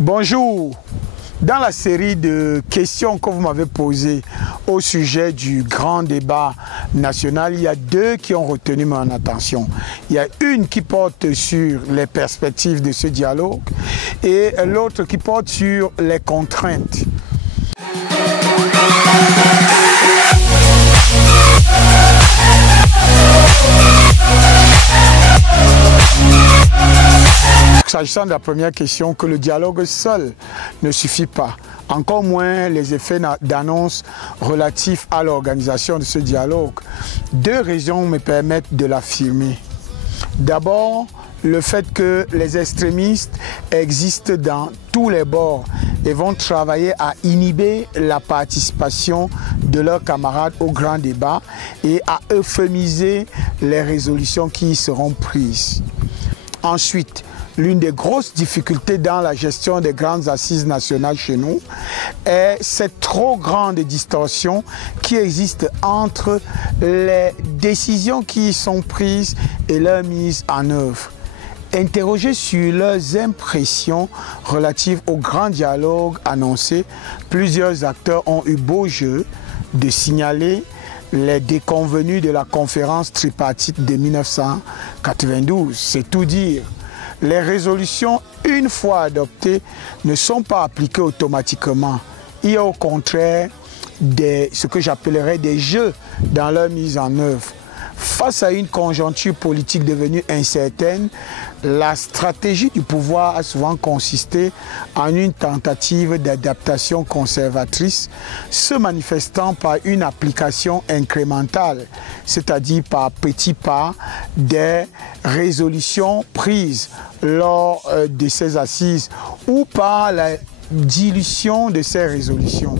Bonjour. Dans la série de questions que vous m'avez posées au sujet du grand débat national, il y a deux qui ont retenu mon attention. Il y a une qui porte sur les perspectives de ce dialogue et l'autre qui porte sur les contraintes. S'agissant de la première question, que le dialogue seul ne suffit pas, encore moins les effets d'annonce relatifs à l'organisation de ce dialogue. Deux raisons me permettent de l'affirmer. D'abord, le fait que les extrémistes existent dans tous les bords et vont travailler à inhiber la participation de leurs camarades au grand débat et à euphémiser les résolutions qui y seront prises. Ensuite, l'une des grosses difficultés dans la gestion des grandes assises nationales chez nous est cette trop grande distorsion qui existe entre les décisions qui y sont prises et leur mise en œuvre. Interrogés sur leurs impressions relatives au grand dialogue annoncé, plusieurs acteurs ont eu beau jeu de signaler les déconvenus de la conférence tripartite de 1992. C'est tout dire. Les résolutions, une fois adoptées, ne sont pas appliquées automatiquement. Il y a au contraire ce que j'appellerais des jeux dans leur mise en œuvre. Face à une conjoncture politique devenue incertaine, la stratégie du pouvoir a souvent consisté en une tentative d'adaptation conservatrice, se manifestant par une application incrémentale, c'est-à-dire par petits pas, des résolutions prises lors de ces assises ou par la dilution de ces résolutions.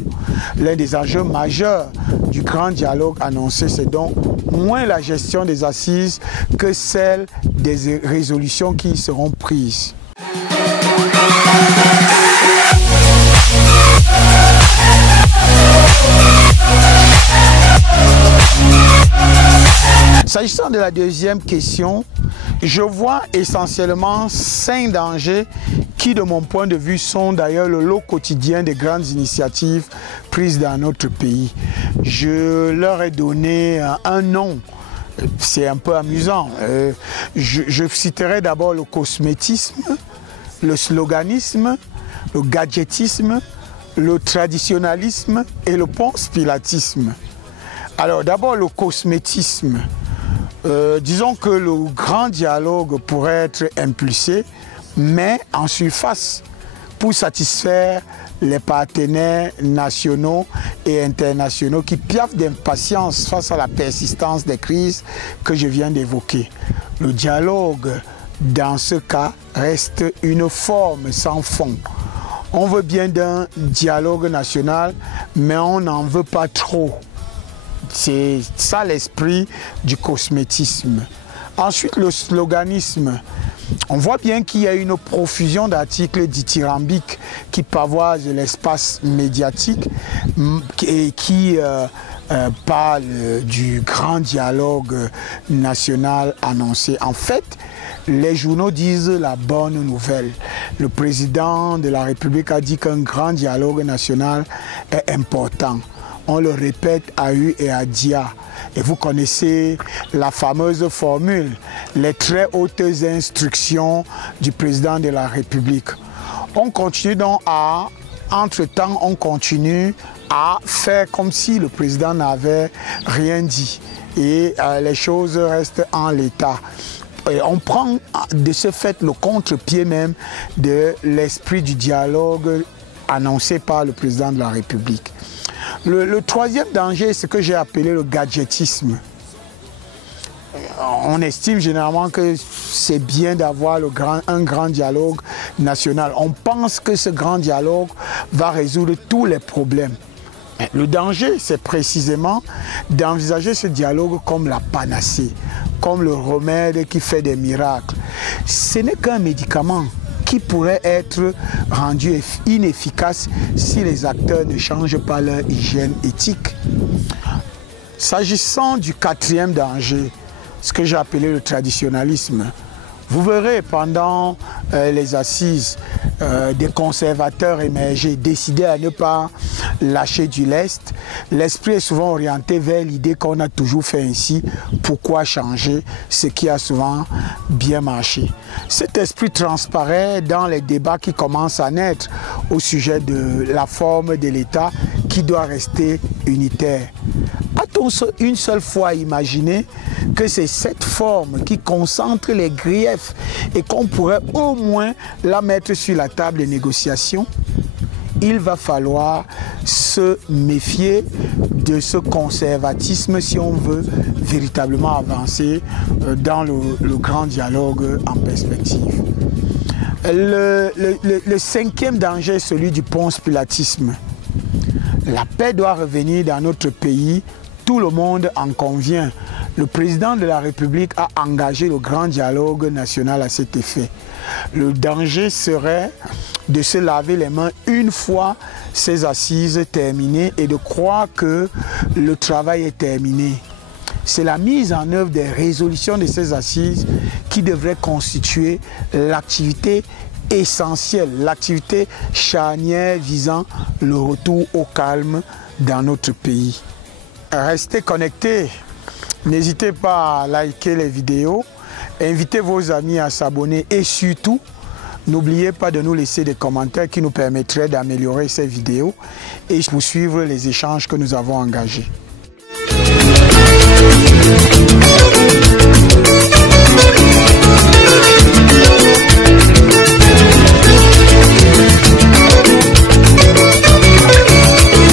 L'un des enjeux majeurs du grand dialogue annoncé, c'est donc moins la gestion des assises que celle des résolutions qui y seront prises. S'agissant de la deuxième question, je vois essentiellement 5 dangers qui, de mon point de vue, sont d'ailleurs le lot quotidien des grandes initiatives prises dans notre pays. Je leur ai donné un nom. C'est un peu amusant. Je citerai d'abord le cosmétisme, le sloganisme, le gadgetisme, le traditionnalisme et le ponce-pilatisme. Alors d'abord le cosmétisme. Disons que le grand dialogue pourrait être impulsé, mais en surface, pour satisfaire les partenaires nationaux et internationaux qui piaffent d'impatience face à la persistance des crises que je viens d'évoquer. Le dialogue, dans ce cas, reste une forme sans fond. On veut bien d'un dialogue national, mais on n'en veut pas trop. C'est ça l'esprit du cosmétisme. Ensuite, le sloganisme. On voit bien qu'il y a une profusion d'articles dithyrambiques qui pavoisent l'espace médiatique et qui parlent du grand dialogue national annoncé. En fait, les journaux disent la bonne nouvelle. Le président de la République a dit qu'un grand dialogue national est important. On le répète à U et à Dia. Et vous connaissez la fameuse formule, les très hautes instructions du président de la République. On continue donc entre-temps, on continue à faire comme si le président n'avait rien dit. Et les choses restent en l'état. Et on prend de ce fait le contre-pied même de l'esprit du dialogue annoncé par le président de la République. Le troisième danger, c'est ce que j'ai appelé le gadgetisme. On estime généralement que c'est bien d'avoir un grand dialogue national. On pense que ce grand dialogue va résoudre tous les problèmes. Mais le danger, c'est précisément d'envisager ce dialogue comme la panacée, comme le remède qui fait des miracles. Ce n'est qu'un médicament qui pourrait être rendu inefficace si les acteurs ne changent pas leur hygiène éthique. S'agissant du quatrième danger, ce que j'ai appelé le traditionnalisme, Vous verrez pendant les assises des conservateurs émergés décider à ne pas lâcher du lest. L'esprit est souvent orienté vers l'idée qu'on a toujours fait ainsi. Pourquoi changer ce qui a souvent bien marché? Cet esprit transparaît dans les débats qui commencent à naître au sujet de la forme de l'État qui doit rester unitaire. A-t-on une seule fois imaginé que c'est cette forme qui concentre les griefs et qu'on pourrait au moins la mettre sur la table des négociations? Il va falloir se méfier de ce conservatisme si on veut véritablement avancer dans le grand dialogue en perspective. Le cinquième danger est celui du ponce-pilatisme. La paix doit revenir dans notre pays, tout le monde en convient. Le président de la République a engagé le grand dialogue national à cet effet. Le danger serait de se laver les mains une fois ces assises terminées et de croire que le travail est terminé. C'est la mise en œuvre des résolutions de ces assises qui devrait constituer l'activité essentielle, l'activité charnière visant le retour au calme dans notre pays. Restez connectés, n'hésitez pas à liker les vidéos, invitez vos amis à s'abonner et surtout, n'oubliez pas de nous laisser des commentaires qui nous permettraient d'améliorer ces vidéos et poursuivre les échanges que nous avons engagés.